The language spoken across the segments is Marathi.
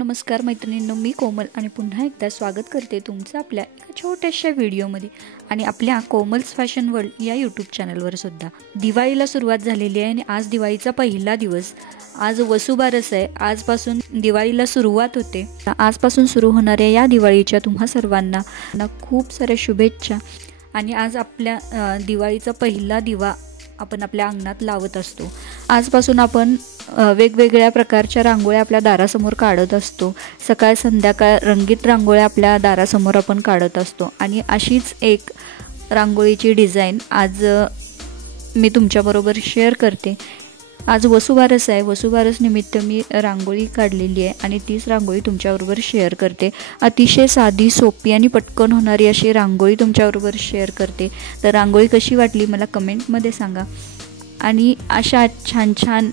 नमस्कार मैत्रिणींनो, मी कोमल आणि पुन्हा एकदा स्वागत करते तुमचं आपल्या एका छोट्याशा व्हिडिओमध्ये आणि आपल्या कोमल्स फॅशन वर्ल्ड या यूट्यूब चॅनलवर सुद्धा। दिवाळीला सुरुवात झालेली आहे आणि आज दिवाळीचा पहिला दिवस। आज वसुबारस आहे। आजपासून दिवाळीला सुरुवात होते। आजपासून सुरू होणाऱ्या या दिवाळीच्या तुम्हा सर्वांना खूप साऱ्या शुभेच्छा। आणि आज आपल्या दिवाळीचा पहिला दिवा आपण आपल्या अंगणात लावत असतो। आजपासून आपण वेगवेगळ्या प्रकारच्या रांगोळ्या आपल्या दारासमोर काढत असतो। सकाळ संध्याकाळ रंगीत रांगोळ्या आपल्या दारासमोर आपण काढत असतो आणि अशीच एक रांगोळीची डिझाइन आज मी तुमच्याबरोबर शेअर करते। आज वसुबारस आहे। वसुबारस निमित्त मी रांगोळी काढलेली आहे आणि तीच रांगोळी तुमच्याबरोबर शेअर करते। अतिशय साधी सोपी आणि पटकन होणारी अशी रांगोळी तुमच्याबरोबर शेअर करते। तर रांगोळी कशी वाटली मला कमेंटमध्ये सांगा आणि अशा छान छान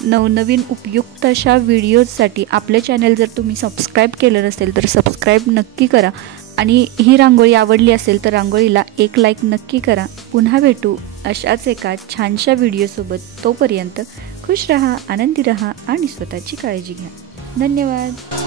नवनवीन उपयुक्त अशा व्हिडिओजसाठी आपले चॅनल जर तुम्ही सबस्क्राइब केलं नसेल तर सबस्क्राइब नक्की करा आणि ही रांगोळी आवडली असेल तर रांगोळीला एक लाईक नक्की करा। पुन्हा भेटू अशाच एका छानशा व्हिडिओसोबत। तोपर्यंत खुश रहा, आनंदी रहा आणि स्वतःची काळजी घ्या। धन्यवाद।